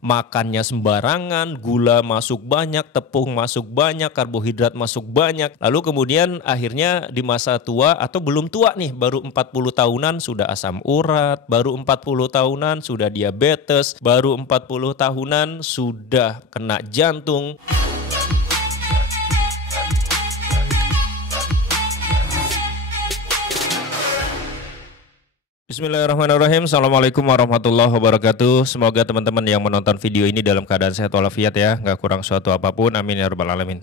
makannya sembarangan, gula masuk banyak, tepung masuk banyak, karbohidrat masuk banyak. Lalu kemudian akhirnya di masa tua atau belum tua nih, baru 40 tahunan sudah asam urat, baru 40 tahunan sudah diabetes, baru 40 tahunan sudah kena jantung. Bismillahirrahmanirrahim. Assalamualaikum warahmatullahi wabarakatuh. Semoga teman-teman yang menonton video ini dalam keadaan sehat walafiat ya, nggak kurang suatu apapun. Amin ya rabbal alamin.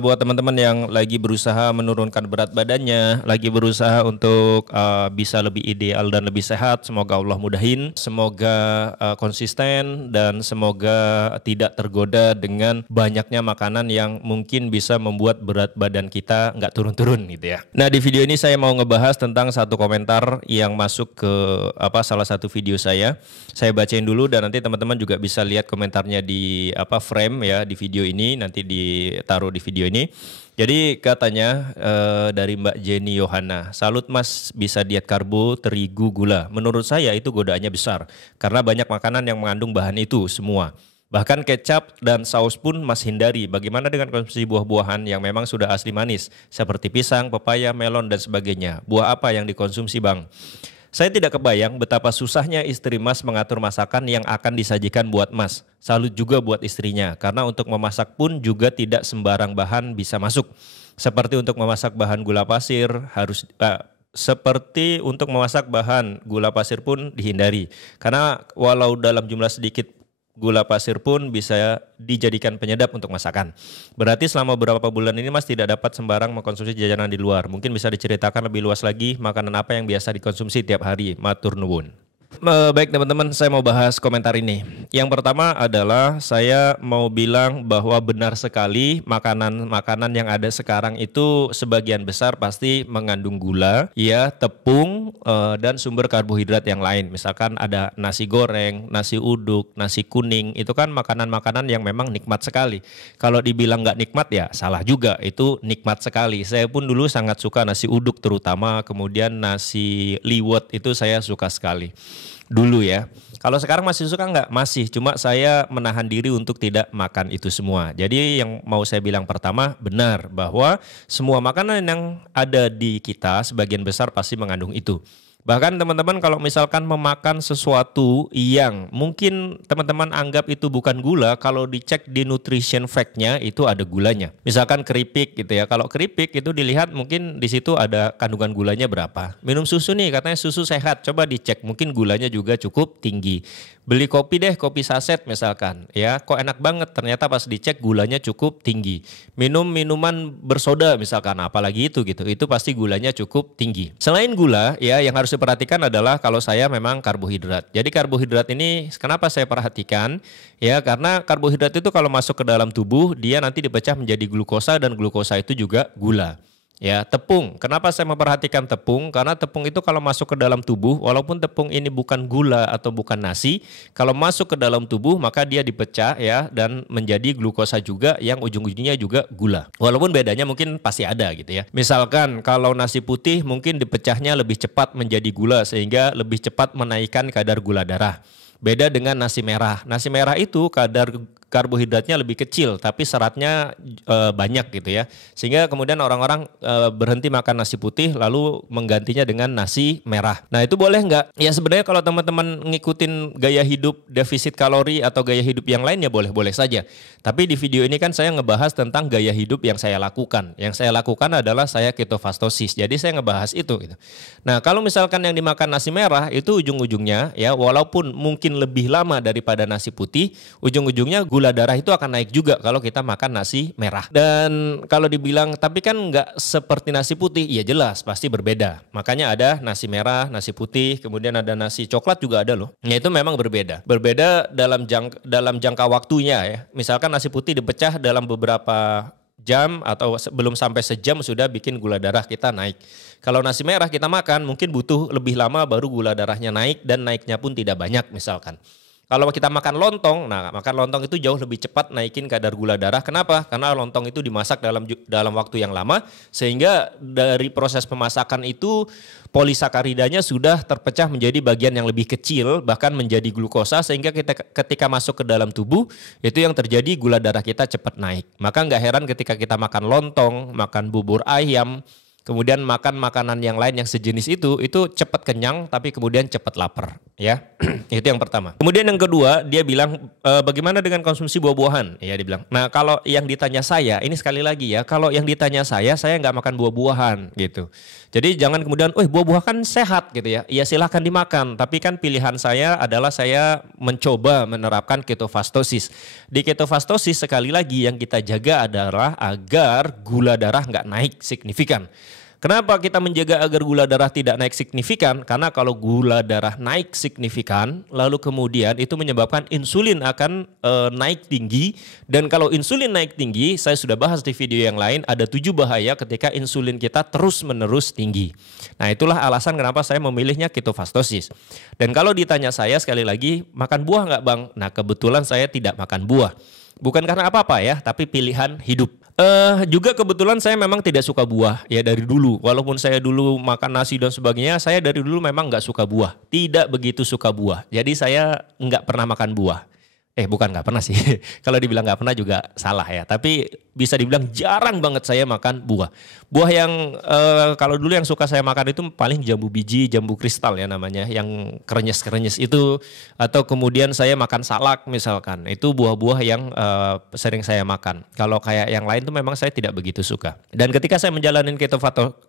Buat teman-teman yang lagi berusaha menurunkan berat badannya, lagi berusaha untuk bisa lebih ideal dan lebih sehat, semoga Allah mudahin. Semoga konsisten dan semoga tidak tergoda dengan banyaknya makanan yang mungkin bisa membuat berat badan kita nggak turun-turun gitu ya. Nah, di video ini saya mau ngebahas tentang satu komentar yang masuk ke salah satu video saya. Saya bacain dulu dan nanti teman-teman juga bisa lihat komentarnya di frame ya di video ini, nanti ditaruh di video ini. Jadi katanya dari Mbak Jenny Yohana, salut Mas bisa diet karbo, terigu, gula. Menurut saya itu godaannya besar karena banyak makanan yang mengandung bahan itu semua. Bahkan kecap dan saus pun Mas hindari. Bagaimana dengan konsumsi buah-buahan yang memang sudah asli manis seperti pisang, pepaya, melon dan sebagainya. Buah apa yang dikonsumsi Bang? Saya tidak kebayang betapa susahnya istri Mas mengatur masakan yang akan disajikan buat Mas. Salut juga buat istrinya, karena untuk memasak pun juga tidak sembarang bahan bisa masuk. Seperti untuk memasak bahan gula pasir pun dihindari. Karena walau dalam jumlah sedikit, gula pasir pun bisa dijadikan penyedap untuk masakan. Berarti selama beberapa bulan ini Mas tidak dapat sembarang mengkonsumsi jajanan di luar. Mungkin bisa diceritakan lebih luas lagi makanan apa yang biasa dikonsumsi tiap hari. Matur nuwun. Baik teman-teman, saya mau bahas komentar ini. Yang pertama adalah saya mau bilang bahwa benar sekali makanan-makanan yang ada sekarang itu sebagian besar pasti mengandung gula, ya, tepung dan sumber karbohidrat yang lain. Misalkan ada nasi goreng, nasi uduk, nasi kuning, itu kan makanan-makanan yang memang nikmat sekali. Kalau dibilang nggak nikmat ya salah juga, itu nikmat sekali. Saya pun dulu sangat suka nasi uduk terutama, kemudian nasi liwet itu saya suka sekali. Dulu ya. Kalau sekarang masih suka nggak? Masih, cuma saya menahan diri untuk tidak makan itu semua. Jadi yang mau saya bilang pertama, benar bahwa semua makanan yang ada di kita sebagian besar pasti mengandung itu. Bahkan teman-teman kalau misalkan memakan sesuatu yang mungkin teman-teman anggap itu bukan gula, kalau dicek di nutrition fact-nya itu ada gulanya. Misalkan keripik gitu ya. Kalau keripik itu dilihat mungkin di situ ada kandungan gulanya berapa. Minum susu nih, katanya susu sehat. Coba dicek, mungkin gulanya juga cukup tinggi. Beli kopi deh, kopi saset misalkan. Ya, kok enak banget, ternyata pas dicek gulanya cukup tinggi. Minum minuman bersoda misalkan, apalagi itu gitu. Itu pasti gulanya cukup tinggi. Selain gula ya, yang harus diperhatikan adalah kalau saya memang karbohidrat. Jadi karbohidrat ini kenapa saya perhatikan? Ya, karena karbohidrat itu kalau masuk ke dalam tubuh, dia nanti dipecah menjadi glukosa dan glukosa itu juga gula. Ya, tepung. Kenapa saya memperhatikan tepung? Karena tepung itu kalau masuk ke dalam tubuh, walaupun tepung ini bukan gula atau bukan nasi, kalau masuk ke dalam tubuh maka dia dipecah ya dan menjadi glukosa juga yang ujung-ujungnya juga gula. Walaupun bedanya mungkin pasti ada gitu ya. Misalkan kalau nasi putih mungkin dipecahnya lebih cepat menjadi gula sehingga lebih cepat menaikkan kadar gula darah. Beda dengan nasi merah. Nasi merah itu kadar karbohidratnya lebih kecil tapi seratnya banyak gitu ya. Sehingga kemudian orang-orang berhenti makan nasi putih lalu menggantinya dengan nasi merah. Nah, itu boleh nggak? Ya sebenarnya kalau teman-teman ngikutin gaya hidup defisit kalori atau gaya hidup yang lain ya boleh-boleh saja. Tapi di video ini kan saya ngebahas tentang gaya hidup yang saya lakukan. Yang saya lakukan adalah saya ketofastosis. Jadi saya ngebahas itu gitu. Nah, kalau misalkan yang dimakan nasi merah itu ujung-ujungnya ya walaupun mungkin lebih lama daripada nasi putih, ujung-ujungnya gula darah itu akan naik juga kalau kita makan nasi merah. Dan kalau dibilang tapi kan nggak seperti nasi putih, ya jelas pasti berbeda. Makanya ada nasi merah, nasi putih, kemudian ada nasi coklat juga ada loh. Ya itu memang berbeda. Berbeda dalam jangka waktunya ya. Misalkan nasi putih dipecah dalam beberapa jam atau belum sampai sejam sudah bikin gula darah kita naik. Kalau nasi merah kita makan mungkin butuh lebih lama baru gula darahnya naik dan naiknya pun tidak banyak misalkan. Kalau kita makan lontong, nah makan lontong itu jauh lebih cepat naikin kadar gula darah. Kenapa? Karena lontong itu dimasak dalam waktu yang lama, sehingga dari proses pemasakan itu polisakaridanya sudah terpecah menjadi bagian yang lebih kecil, bahkan menjadi glukosa, sehingga ketika masuk ke dalam tubuh itu yang terjadi gula darah kita cepat naik. Maka nggak heran ketika kita makan lontong, makan bubur ayam, kemudian makan makanan yang lain yang sejenis itu cepat kenyang tapi kemudian cepat lapar, ya. Itu yang pertama. Kemudian yang kedua, dia bilang bagaimana dengan konsumsi buah-buahan? Ya, dia bilang. Nah, kalau yang ditanya saya, ini sekali lagi ya, kalau yang ditanya saya nggak makan buah-buahan gitu. Jadi jangan kemudian, buah-buah kan sehat gitu ya. Ya silahkan dimakan, tapi kan pilihan saya adalah saya mencoba menerapkan ketofastosis. Di ketofastosis sekali lagi yang kita jaga adalah agar gula darah nggak naik signifikan. Kenapa kita menjaga agar gula darah tidak naik signifikan? Karena kalau gula darah naik signifikan, lalu kemudian itu menyebabkan insulin akan naik tinggi. Dan kalau insulin naik tinggi, saya sudah bahas di video yang lain, ada 7 bahaya ketika insulin kita terus-menerus tinggi. Nah, itulah alasan kenapa saya memilihnya ketofastosis. Dan kalau ditanya saya sekali lagi, makan buah nggak Bang? Nah, kebetulan saya tidak makan buah. Bukan karena apa-apa ya, tapi pilihan hidup. Juga kebetulan saya memang tidak suka buah ya dari dulu. Walaupun saya dulu makan nasi dan sebagainya, saya dari dulu memang nggak suka buah. Tidak begitu suka buah. Jadi saya nggak pernah makan buah. Bukan nggak pernah sih. Kalau dibilang nggak pernah juga salah ya. Tapi bisa dibilang jarang banget saya makan buah. Buah yang kalau dulu yang suka saya makan itu paling jambu biji, jambu kristal ya namanya, yang krenyes-krenyes itu. Atau kemudian saya makan salak misalkan. Itu buah-buah yang sering saya makan. Kalau kayak yang lain tuh memang saya tidak begitu suka. Dan ketika saya menjalani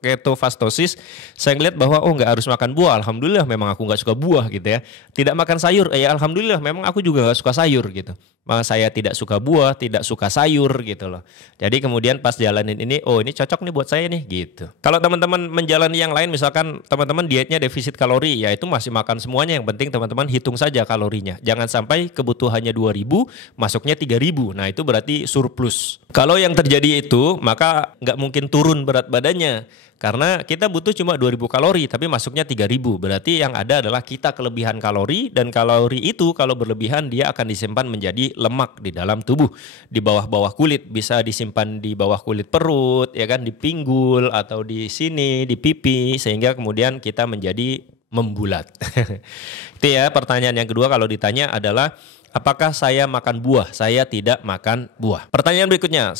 ketofastosis, saya ngeliat bahwa nggak harus makan buah. Alhamdulillah memang aku nggak suka buah gitu ya. Tidak makan sayur, alhamdulillah memang aku juga nggak suka sayur gitu. Saya tidak suka buah, tidak suka sayur gitu loh. Jadi kemudian pas jalanin ini, ini cocok nih buat saya nih gitu. Kalau teman-teman menjalani yang lain, misalkan teman-teman dietnya defisit kalori, ya itu masih makan semuanya. Yang penting teman-teman hitung saja kalorinya. Jangan sampai kebutuhannya 2.000, masuknya 3.000. Nah itu berarti surplus. Kalau yang terjadi itu, maka nggak mungkin turun berat badannya. Karena kita butuh cuma 2.000 kalori tapi masuknya 3.000. Berarti yang ada adalah kita kelebihan kalori, dan kalori itu kalau berlebihan dia akan disimpan menjadi lemak di dalam tubuh. Di bawah-bawah kulit, bisa disimpan di bawah kulit perut, ya kan, di pinggul atau di sini, di pipi, sehingga kemudian kita menjadi membulat. Itu ya pertanyaan yang kedua kalau ditanya adalah apakah saya makan buah? Saya tidak makan buah. Pertanyaan berikutnya,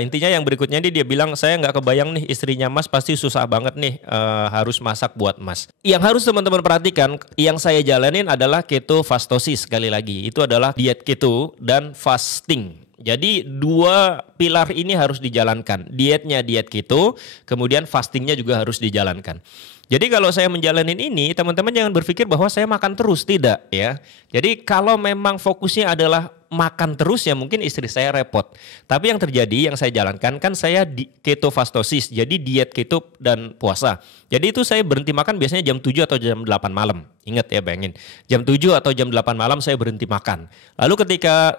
intinya yang berikutnya dia bilang saya nggak kebayang nih istrinya Mas pasti susah banget nih harus masak buat Mas. Yang harus teman-teman perhatikan, yang saya jalanin adalah ketofastosis sekali lagi. Itu adalah diet keto dan fasting. Jadi 2 pilar ini harus dijalankan. Dietnya diet keto, kemudian fastingnya juga harus dijalankan. Jadi kalau saya menjalanin ini, teman-teman jangan berpikir bahwa saya makan terus, tidak ya. Jadi kalau memang fokusnya adalah makan terus ya mungkin istri saya repot. Tapi yang terjadi, yang saya jalankan kan saya di ketofastosis, jadi diet keto dan puasa. Jadi itu saya berhenti makan biasanya jam 7 atau jam 8 malam. Ingat ya, bayangin. Jam 7 atau jam 8 malam saya berhenti makan. Lalu ketika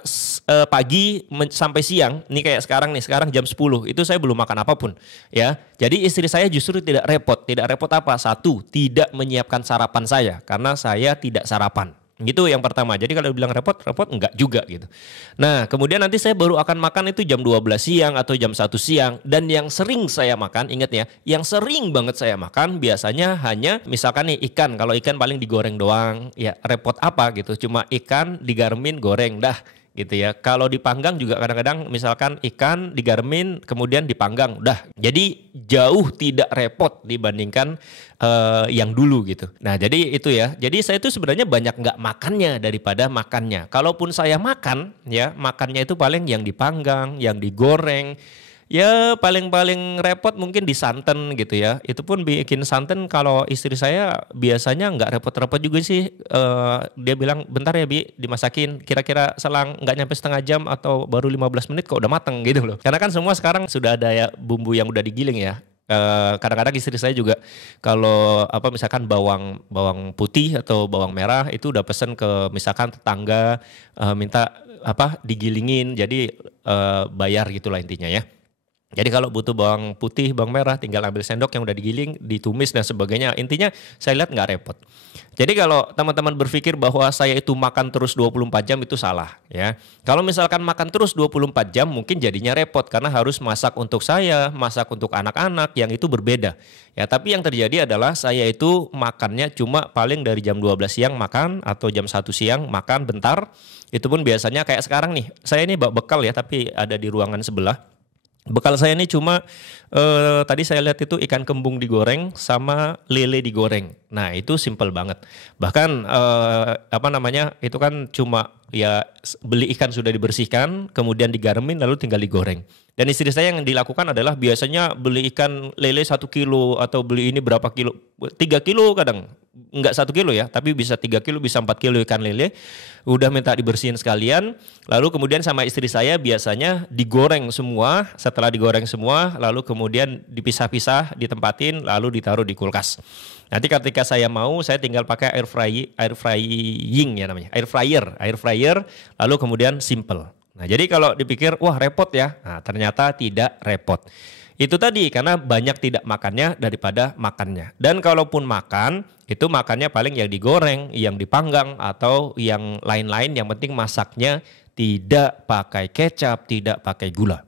pagi sampai siang, nih kayak sekarang jam 10, itu saya belum makan apapun ya. Jadi istri saya justru tidak repot. Tidak repot apa? Satu, tidak menyiapkan sarapan saya karena saya tidak sarapan. Gitu yang pertama. Jadi kalau bilang repot enggak juga gitu. Nah, kemudian nanti saya baru akan makan itu jam 12 siang atau jam 1 siang. Dan yang sering saya makan, ingat ya, yang sering banget saya makan biasanya hanya misalkan nih ikan. Kalau ikan paling digoreng doang, ya repot apa gitu. Cuma ikan digarmin goreng dah gitu ya. Kalau dipanggang juga kadang-kadang misalkan ikan digarmin kemudian dipanggang udah. Jadi jauh tidak repot dibandingkan yang dulu gitu. Nah jadi itu ya. Jadi saya itu sebenarnya banyak nggak makannya daripada makannya. Kalaupun saya makan ya, makannya itu paling yang dipanggang, yang digoreng. Ya paling-paling repot mungkin di santan gitu ya. Itu pun bikin santan kalau istri saya biasanya nggak repot-repot juga sih. Dia bilang bentar ya Bi dimasakin, kira-kira selang nggak nyampe setengah jam atau baru 15 menit kok udah mateng gitu loh. Karena kan semua sekarang sudah ada ya bumbu yang udah digiling ya. Kadang-kadang istri saya juga kalau misalkan bawang putih atau bawang merah itu udah pesen ke misalkan tetangga, minta digilingin, jadi bayar gitulah intinya ya. Jadi kalau butuh bawang putih, bawang merah, tinggal ambil sendok yang udah digiling, ditumis dan sebagainya. Intinya saya lihat nggak repot. Jadi kalau teman-teman berpikir bahwa saya itu makan terus 24 jam itu salah ya. Kalau misalkan makan terus 24 jam mungkin jadinya repot karena harus masak untuk saya, masak untuk anak-anak yang itu berbeda. Ya, tapi yang terjadi adalah saya itu makannya cuma paling dari jam 12 siang makan atau jam 1 siang makan bentar. Itu pun biasanya kayak sekarang nih. Saya ini bawa bekal ya tapi ada di ruangan sebelah. Bekal saya ini cuma tadi saya lihat itu ikan kembung digoreng sama lele digoreng. Nah itu simple banget. Bahkan apa namanya itu kan cuma ya beli ikan sudah dibersihkan, kemudian digaremin lalu tinggal digoreng. Dan istri saya yang dilakukan adalah biasanya beli ikan lele 1 kilo atau beli ini berapa kilo, 3 kilo kadang. Enggak 1 kilo ya, tapi bisa 3 kilo, bisa 4 kilo ikan lele. Udah minta dibersihin sekalian, lalu kemudian sama istri saya biasanya digoreng semua. Setelah digoreng semua, lalu kemudian dipisah-pisah, ditempatin, lalu ditaruh di kulkas. Nanti ketika saya mau, saya tinggal pakai air frying ya namanya, air fryer, lalu kemudian simple. Nah jadi kalau dipikir, wah repot ya, nah ternyata tidak repot. Itu tadi karena banyak tidak makannya daripada makannya. Dan kalaupun makan, itu makannya paling yang digoreng, yang dipanggang, atau yang lain-lain. Yang penting masaknya tidak pakai kecap, tidak pakai gula.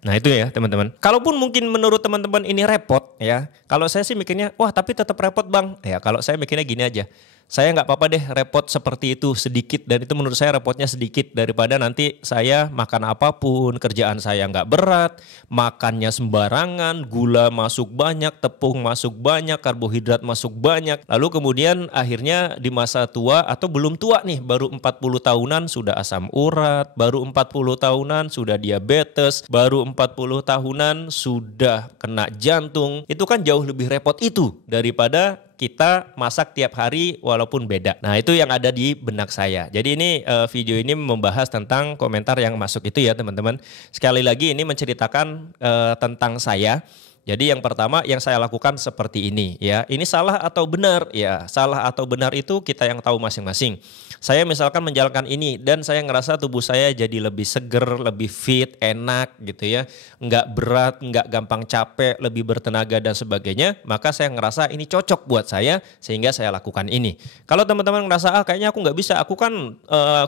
Nah itu ya teman-teman. Kalaupun mungkin menurut teman-teman ini repot ya. Kalau saya sih mikirnya, wah tapi tetap repot bang. Ya kalau saya mikirnya gini aja. Saya nggak apa-apa deh repot seperti itu sedikit, dan itu menurut saya repotnya sedikit daripada nanti saya makan apapun, kerjaan saya nggak berat, makannya sembarangan, gula masuk banyak, tepung masuk banyak, karbohidrat masuk banyak, lalu kemudian akhirnya di masa tua atau belum tua nih, baru 40 tahunan sudah asam urat, baru 40 tahunan sudah diabetes, baru 40 tahunan sudah kena jantung. Itu kan jauh lebih repot itu daripada kita masak tiap hari walaupun beda. Nah itu yang ada di benak saya. Jadi ini video ini membahas tentang komentar yang masuk itu ya teman-teman. Sekali lagi ini menceritakan tentang saya. Jadi yang pertama yang saya lakukan seperti ini ya. Ini salah atau benar? Ya salah atau benar itu kita yang tahu masing-masing. Saya misalkan menjalankan ini dan saya ngerasa tubuh saya jadi lebih seger, lebih fit, enak gitu ya. Nggak berat, nggak gampang capek, lebih bertenaga dan sebagainya. Maka saya ngerasa ini cocok buat saya sehingga saya lakukan ini. Kalau teman-teman ngerasa kayaknya aku nggak bisa, aku kan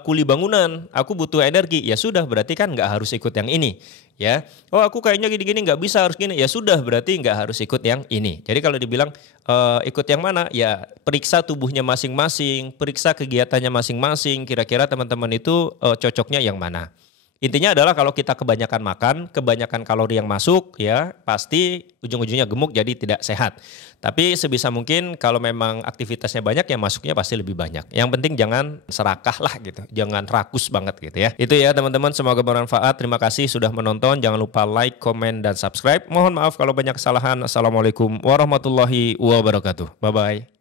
kuli bangunan, aku butuh energi. Ya sudah berarti kan nggak harus ikut yang ini. Ya, oh aku kayaknya gini-gini nggak bisa harus gini. Ya sudah berarti nggak harus ikut yang ini. Jadi kalau dibilang ikut yang mana, ya periksa tubuhnya masing-masing, periksa kegiatannya masing-masing. Kira-kira teman-teman itu cocoknya yang mana? Intinya adalah kalau kita kebanyakan makan, kebanyakan kalori yang masuk, ya pasti ujung-ujungnya gemuk jadi tidak sehat. Tapi sebisa mungkin kalau memang aktivitasnya banyak, ya masuknya pasti lebih banyak. Yang penting jangan serakah lah gitu, jangan rakus banget gitu ya. Itu ya teman-teman, semoga bermanfaat. Terima kasih sudah menonton. Jangan lupa like, komen, dan subscribe. Mohon maaf kalau banyak kesalahan. Assalamualaikum warahmatullahi wabarakatuh. Bye-bye.